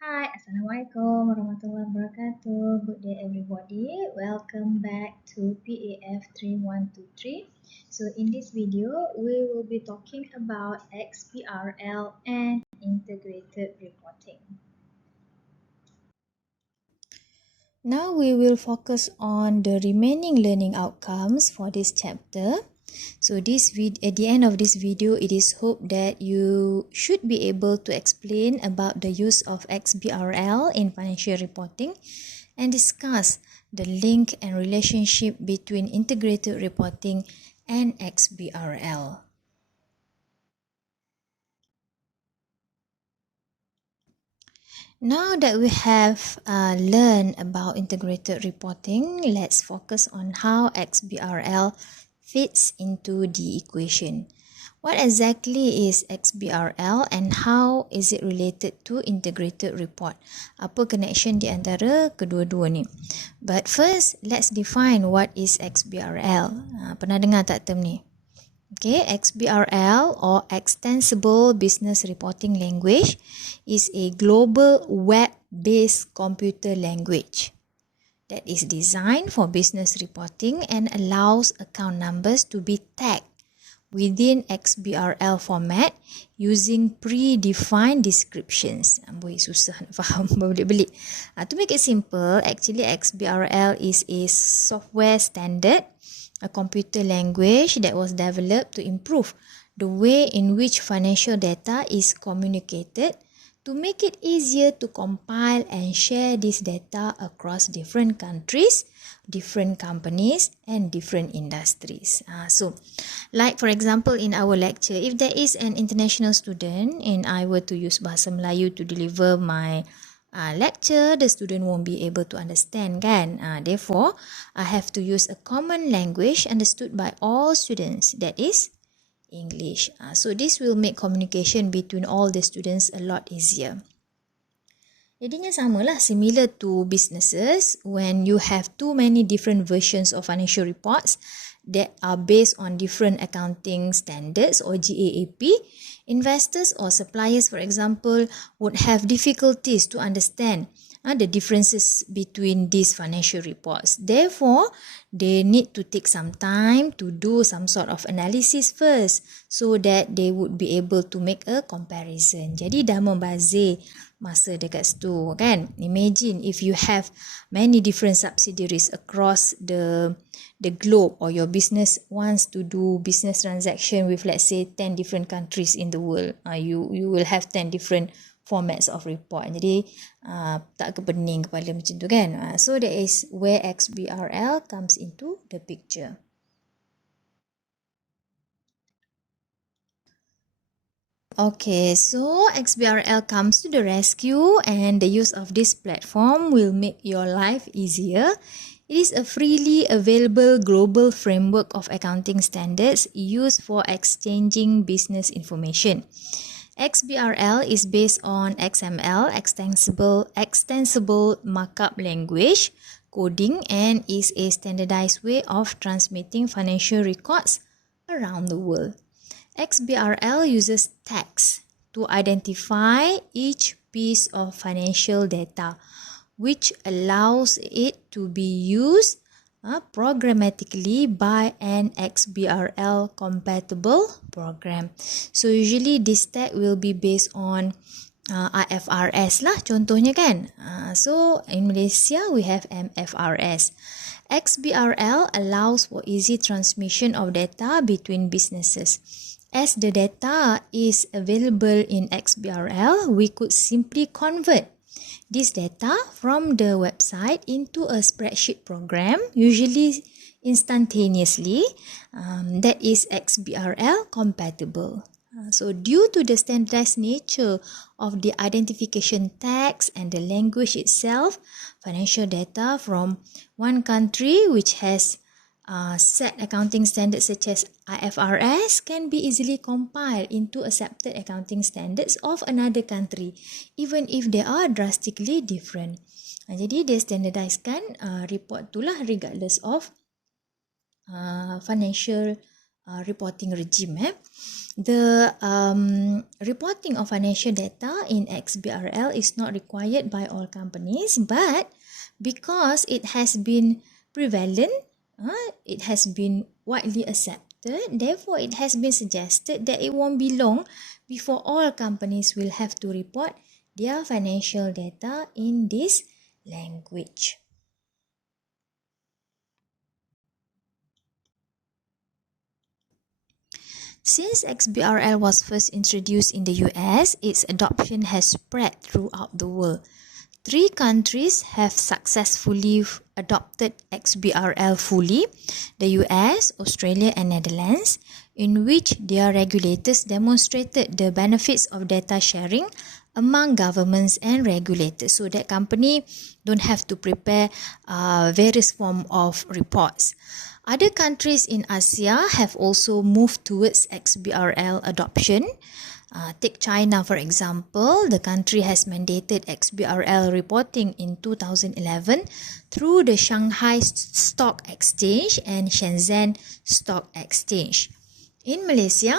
Hi, Assalamualaikum warahmatullahi wabarakatuh. Good day, everybody. Welcome back to PAF 3123. So, in this video, we will be talking about XBRL and integrated reporting. Now we will focus on the remaining learning outcomes for this chapter. So at the end of this video, it is hoped that you should be able to explain about the use of XBRL in financial reporting and discuss the link and relationship between integrated reporting and XBRL. Now that we have learned about integrated reporting, let's focus on how XBRL fits into the equation. What exactly is XBRL and how is it related to integrated report? Apa connection di antara kedua-dua ni? But first, let's define what is XBRL. Pernah dengar tak term ni? Okay, XBRL or Extensible Business Reporting Language is a global web-based computer language that is designed for business reporting and allows account numbers to be tagged within XBRL format using predefined descriptions. Amboi, susah nak faham belik-belik. To make it simple, actually XBRL is a software standard, a computer language that was developed to improve the way in which financial data is communicated to make it easier to compile and share this data across different countries, different companies and different industries. So, like for example in our lecture, if there is an international student and I were to use Bahasa Melayu to deliver my lecture, the student won't be able to understand kan. Therefore, I have to use a common language understood by all students, that is English. So this will make communication between all the students a lot easier. Jadinya samalah, similar to businesses, when you have too many different versions of financial reports that are based on different accounting standards or GAAP, investors or suppliers, for example, would have difficulties to understand the differences between these financial reports. Therefore, they need to take some time to do some sort of analysis first so that they would be able to make a comparison. Jadi dah membazir masa dekat situ kan. Imagine if you have many different subsidiaries across the globe, or your business wants to do business transaction with, let's say, 10 different countries in the world. You will have 10 different formats of report. Jadi tak kepening kepala macam tu kan. So that is where XBRL comes into the picture. Okay, so XBRL comes to the rescue and the use of this platform will make your life easier. It is a freely available global framework of accounting standards used for exchanging business information. XBRL is based on XML, extensible markup language, coding, and is a standardized way of transmitting financial records around the world. XBRL uses tags to identify each piece of financial data, which allows it to be used programmatically by an XBRL compatible program. So usually this tag will be based on IFRS lah contohnya kan. So in Malaysia we have MFRS. XBRL allows for easy transmission of data between businesses. As the data is available in XBRL, we could simply convert this data from the website into a spreadsheet program, usually instantaneously, that is XBRL compatible. So due to the standardized nature of the identification tags and the language itself, financial data from one country which has set accounting standards such as IFRS can be easily compiled into accepted accounting standards of another country, even if they are drastically different. Jadi dia standardizkan report tu lah regardless of financial reporting regime. The reporting of financial data in XBRL is not required by all companies, but because it has been prevalent, it has been widely accepted, therefore it has been suggested that it won't be long before all companies will have to report their financial data in this language. Since XBRL was first introduced in the US, its adoption has spread throughout the world. 3 countries have successfully adopted XBRL fully: the US, Australia and Netherlands, in which their regulators demonstrated the benefits of data sharing among governments and regulators, so that company don't have to prepare various form of reports. Other countries in Asia have also moved towards XBRL adoption. Take China for example. The country has mandated XBRL reporting in 2011 through the Shanghai Stock Exchange and Shenzhen Stock Exchange. In Malaysia,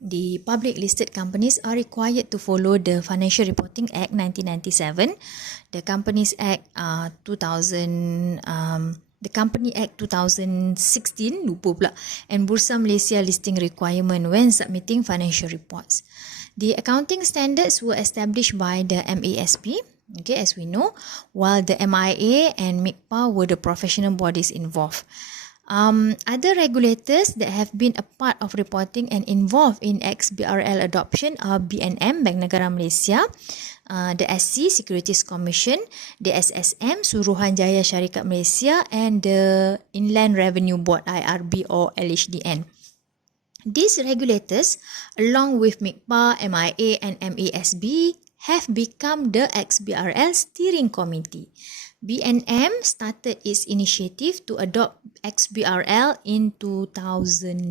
the public listed companies are required to follow the Financial Reporting Act 1997, the Companies Act 2000, the Company Act 2016, lupa pula, and Bursa Malaysia listing requirement when submitting financial reports. The accounting standards were established by the MASP, okay, as we know, while the MIA and MICPA were the professional bodies involved. Other regulators that have been a part of reporting and involved in XBRL adoption are BNM, Bank Negara Malaysia, the SC, Securities Commission, the SSM, Suruhanjaya Syarikat Malaysia, and the Inland Revenue Board, IRB or LHDN. These regulators, along with MICPA, MIA and MASB, have become the XBRL Steering Committee. BNM started its initiative to adopt XBRL in 2009,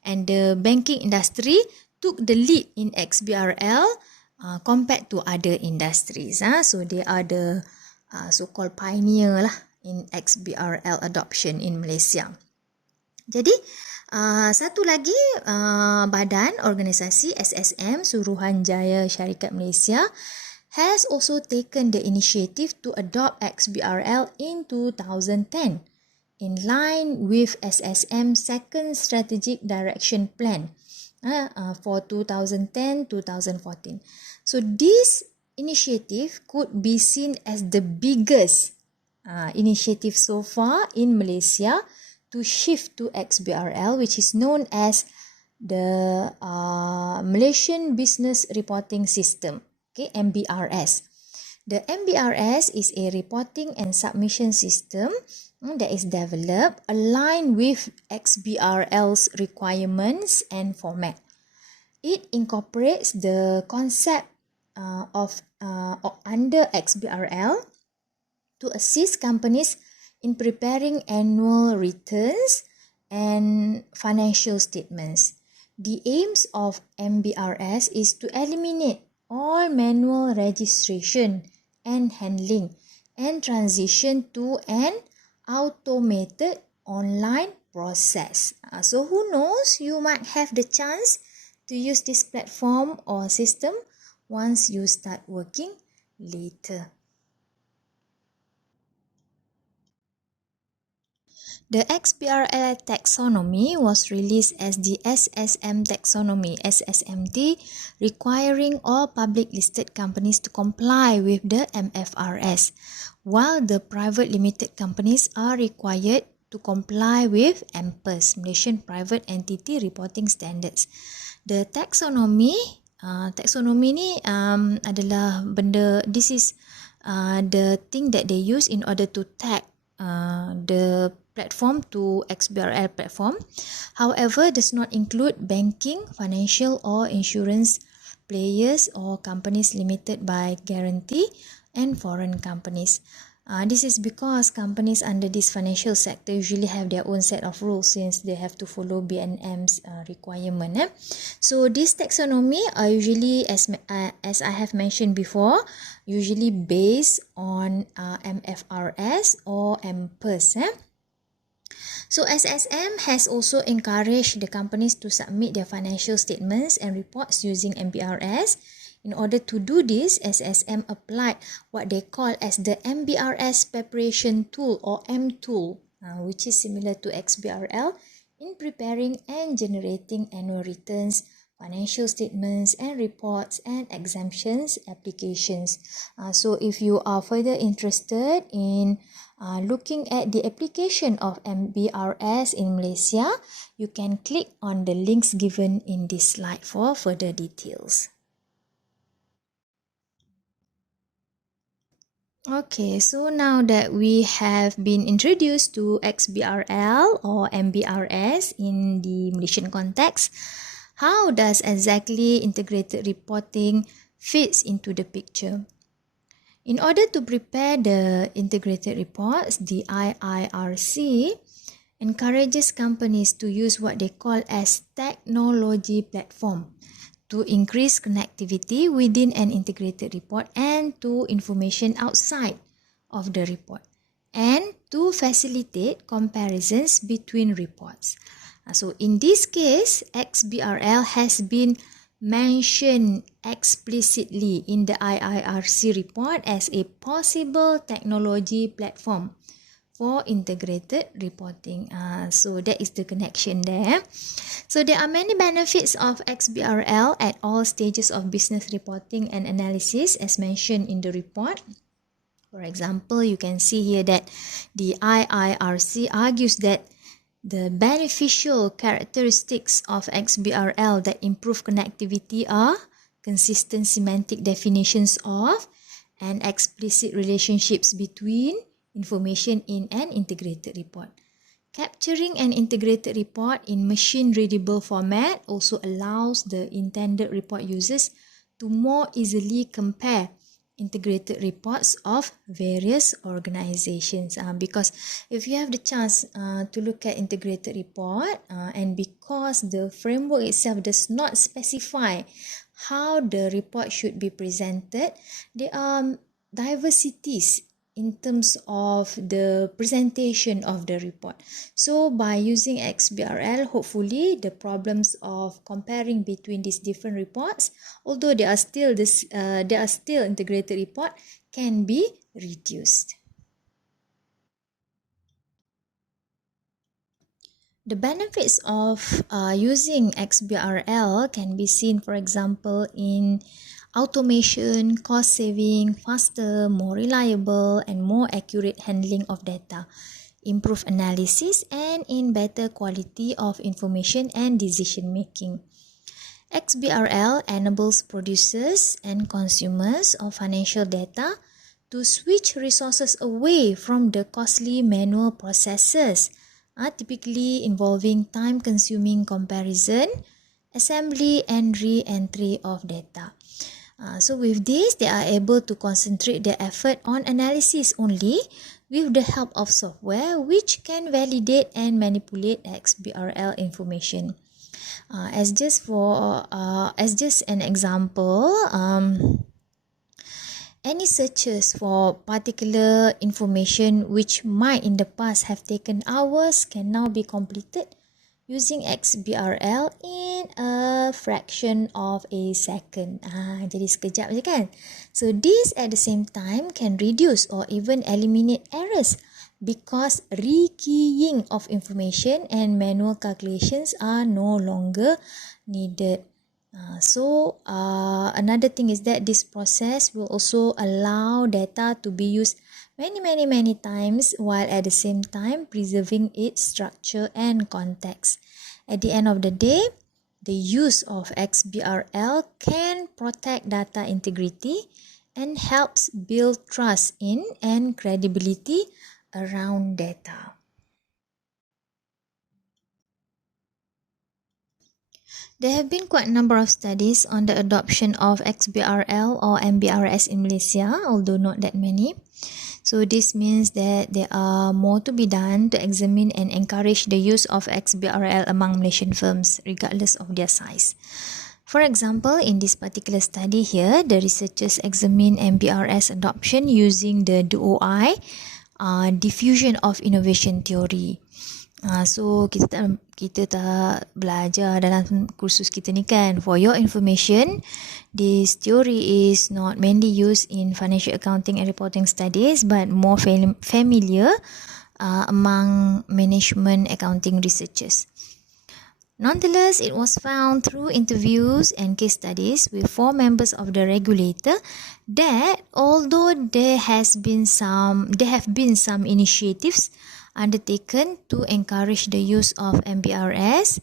and the banking industry took the lead in XBRL compared to other industries. So they are the so-called pioneer lah in XBRL adoption in Malaysia. Jadi satu lagi badan organisasi SSM, Suruhanjaya Syarikat Malaysia, has also taken the initiative to adopt XBRL in 2010 in line with SSM's second strategic direction plan for 2010-2014. So this initiative could be seen as the biggest initiative so far in Malaysia to shift to XBRL, which is known as the Malaysian Business Reporting System. Okay, MBRS. The MBRS is a reporting and submission system that is developed aligned with XBRL's requirements and format. It incorporates the concept of under XBRL to assist companies in preparing annual returns and financial statements. The aims of MBRS is to eliminate all manual registration and handling and transition to an automated online process. So who knows, you might have the chance to use this platform or system once you start working later. The XBRL taxonomy was released as the SSM taxonomy, SSMT, requiring all public listed companies to comply with the MFRS, while the private limited companies are required to comply with MPERS, Malaysian Private Entity Reporting Standards. The taxonomy ni adalah benda, this is the thing that they use in order to tag the platform to XBRL platform. However, does not include banking, financial or insurance players or companies limited by guarantee and foreign companies. This is because companies under this financial sector usually have their own set of rules since they have to follow BNM's requirement. So this taxonomy are usually, as I have mentioned before, usually based on MFRS or MPERS. So SSM has also encouraged the companies to submit their financial statements and reports using MBRS. In order to do this, SSM applied what they call as the MBRS preparation tool or M tool, which is similar to XBRL in preparing and generating annual returns, financial statements and reports and exemptions applications. So if you are further interested in looking at the application of MBRS in Malaysia, you can click on the links given in this slide for further details. Okay, so now that we have been introduced to XBRL or MBRS in the Malaysian context, how does exactly integrated reporting fits into the picture? In order to prepare the integrated reports, the IIRC encourages companies to use what they call as technology platform to increase connectivity within an integrated report and to information outside of the report, and to facilitate comparisons between reports. So in this case, XBRL has been mentioned explicitly in the IIRC report as a possible technology platform for integrated reporting. So that is the connection there. So there are many benefits of XBRL at all stages of business reporting and analysis as mentioned in the report. For example, you can see here that the IIRC argues that the beneficial characteristics of XBRL that improve connectivity are consistent semantic definitions of and explicit relationships between information in an integrated report. Capturing an integrated report in machine-readable format also allows the intended report users to more easily compare integrated reports of various organizations. Because if you have the chance to look at integrated report and because the framework itself does not specify how the report should be presented, there are diversities in terms of the presentation of the report. So by using XBRL, hopefully the problems of comparing between these different reports, although they are still integrated report, can be reduced. The benefits of using XBRL can be seen, for example, in automation, cost saving, faster, more reliable, and more accurate handling of data, improved analysis, and in better quality of information and decision making. XBRL enables producers and consumers of financial data to switch resources away from the costly manual processes, typically involving time-consuming comparison, assembly, and re-entry of data. So with this, they are able to concentrate their effort on analysis only with the help of software which can validate and manipulate XBRL information. As just an example, any searches for particular information which might in the past have taken hours can now be completed using XBRL in a fraction of a second. Jadi sekejap je kan? So this at the same time can reduce or even eliminate errors because rekeying of information and manual calculations are no longer needed. So another thing is that this process will also allow data to be used many times while at the same time preserving its structure and context. At the end of the day, the use of XBRL can protect data integrity and helps build trust in and credibility around data. There have been quite a number of studies on the adoption of XBRL or MBRS in Malaysia, although not that many. So this means that there are more to be done to examine and encourage the use of XBRL among Malaysian firms, regardless of their size. For example, in this particular study here, the researchers examine MBRS adoption using the DOI, diffusion of innovation theory. So kita tak belajar dalam kursus kita ni kan. For your information, this theory is not mainly used in financial accounting and reporting studies, but more familiar among management accounting researchers. Nonetheless, it was found through interviews and case studies with 4 members of the regulator that although there have been some initiatives undertaken to encourage the use of MBRS,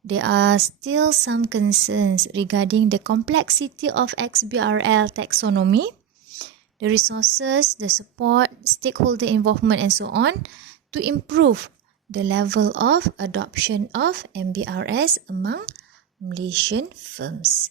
there are still some concerns regarding the complexity of XBRL taxonomy, the resources, the support, stakeholder involvement and so on to improve the level of adoption of MBRS among Malaysian firms.